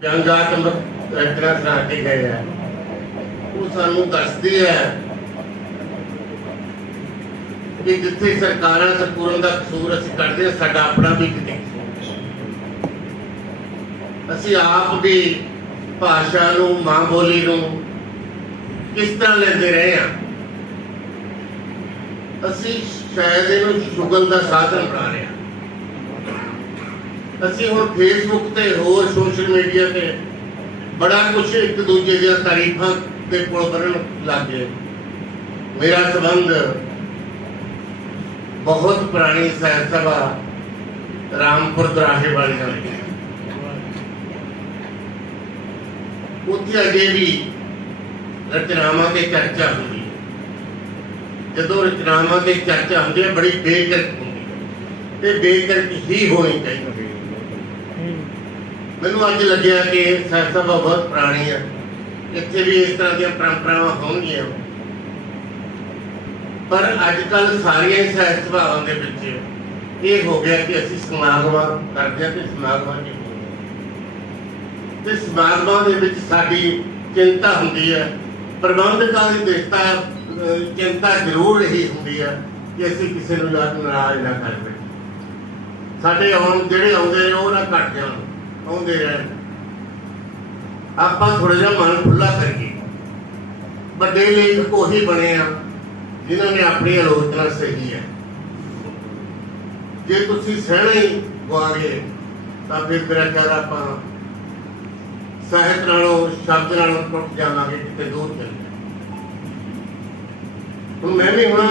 ਜੰਗਾਤਮਕ ਰਚਨਾ ਸੁਣਾ ਗਏ ਆ ਉਹ ਸਾਨੂੰ ਦੱਸਦੀ ਹੈ ਕਿ ਜਿੱਥੇ ਸਰਕਾਰਾਂ ਸੰਪੂਰਨ ਦਾ ਕਸੂਰ ਅਸੀਂ ਕੱਢਦੇ ਹਾਂ, ਸਾਡਾ ਆਪਣਾ ਵੀ ਕਿਤੇ ਅਸੀਂ ਆਪ ਵੀ ਭਾਸ਼ਾ ਨੂੰ, ਮਾਂ ਬੋਲੀ ਨੂੰ ਕਿਸ ਤਰ੍ਹਾਂ ਲੈਂਦੇ ਰਹੇ ਹਾਂ? ਅਸੀਂ ਸ਼ਾਇਦ ਇਹਨੂੰ ਸ਼ੁਗਲ ਦਾ ਸਾਧਨ ਬਣਾ ਰਹੇ ਹਾਂ। ਅਸੀਂ ਹੁਣ ਫੇਸਬੁੱਕ ਤੇ ਹੋਰ ਸੋਸ਼ਲ ਮੀਡੀਆ ਤੇ ਬੜਾ ਕੁਝ ਇੱਕ ਦੂਜੇ ਦੀਆਂ ਤਾਰੀਫਾਂ ਦੇ ਕੋਲ ਬਣਨ ਲੱਗ ਗਏ। ਮੇਰਾ ਸੰਬੰਧ ਬਹੁਤ ਪੁਰਾਣੀ ਸਹਿਤ ਸਭਾ ਰਾਮਪੁਰ ਦਰਾਹੇ ਵਾਲੀ ਨਾਲ ਉੱਥੇ ਅਜੇ ਵੀ ਰਚਨਾਵਾਂ ਤੇ ਚਰਚਾ ਹੁੰਦੀ ਹੈ। ਜਦੋਂ ਰਚਨਾਵਾਂ ਤੇ ਚਰਚਾ ਹੁੰਦੀ ਹੈ, ਬੜੀ ਬੇਕਰਕ ਹੁੰਦੀ ਹੈ। ਤੇ ਬੇਕਰਕ ਹੀ ਹੋਣੀ ਚਾਹੀਦੀ ਮੈਨੂੰ ਅੱਜ ਲੱਗਿਆ ਕਿ ਇਹ ਸਭਾ ਬਹੁਤ ਪੁਰਾਣੀ ਹੈ ਇੱਥੇ ਵੀ ਇਸ ਤਰ੍ਹਾਂ ਦੀਆਂ ਪਰੰਪਰਾਵਾਂ ਹੋਣਗੀਆਂ। ਪਰ ਅੱਜ ਕੱਲ ਸਾਰੀਆਂ ਹੀ ਸਹਿਤ ਸਭਾਵਾਂ ਦੇ ਵਿੱਚ ਇਹ ਹੋ ਗਿਆ ਕਿ ਅਸੀਂ ਸਮਾਗਮਾਂ ਕਰਦੇ ਹਾਂ ਤੇ ਸਮਾਗਮਾਂ ਚ ਤੇ ਸਮਾਗਮਾਂ ਦੇ ਵਿੱਚ ਸਾਡੀ ਚਿੰਤਾ ਹੁੰਦੀ ਹੈ ਪ੍ਰਬੰਧਕਾਂ ਦੀ ਦਿਸਤਾ ਚਿੰਤਾ ਜ਼ਰੂਰ ਰਹੀ ਹੁੰਦੀ ਹੈ ਕਿ ਅਸੀਂ ਕਿਸੇ ਨੂੰ ਯਾਦ ਨਾਰਾਜ਼ ਨਾ ਕਰ ਬੈਠੇ ਸਾਡੇ ਆਉਣ, ਜਿਹੜੇ ਆਉਂਦੇ ਨੇ, ਉਹ ਨਾ ਘਟ ਜਾਣ। ਆਉਂਦੇ ਰਹਿਣ। ਆਪਾਂ ਥੋੜਾ ਜਿਹਾ ਮਨ ਖੁੱਲਾ ਕਰੀਏ। ਵੱਡੇ ਲੇਖਕ ਉਹੀ ਬਣੇ ਆ, ਜਿਨ੍ਹਾਂ ਨੇ ਆਪਣੀ ਆਲੋਚਨਾ ਸਹੀ ਹੈ। ਜੇ ਤੁਸੀਂ ਸਹਿਣਾ ਹੀ ਗਵਾ ਤਾਂ ਫਿਰ ਮੇਰਾ ਖਿਆਲ ਆਪਾਂ ਸਾਹਿਤ ਨਾਲੋਂ, ਸ਼ਬਦ ਨਾਲੋਂ ਟੁੱਟ ਜਾਵਾਂਗੇ, ਕਿਤੇ ਦੂਰ ਚੱਲ ਹੁਣ ਮੈਂ ਵੀ ਹੁਣ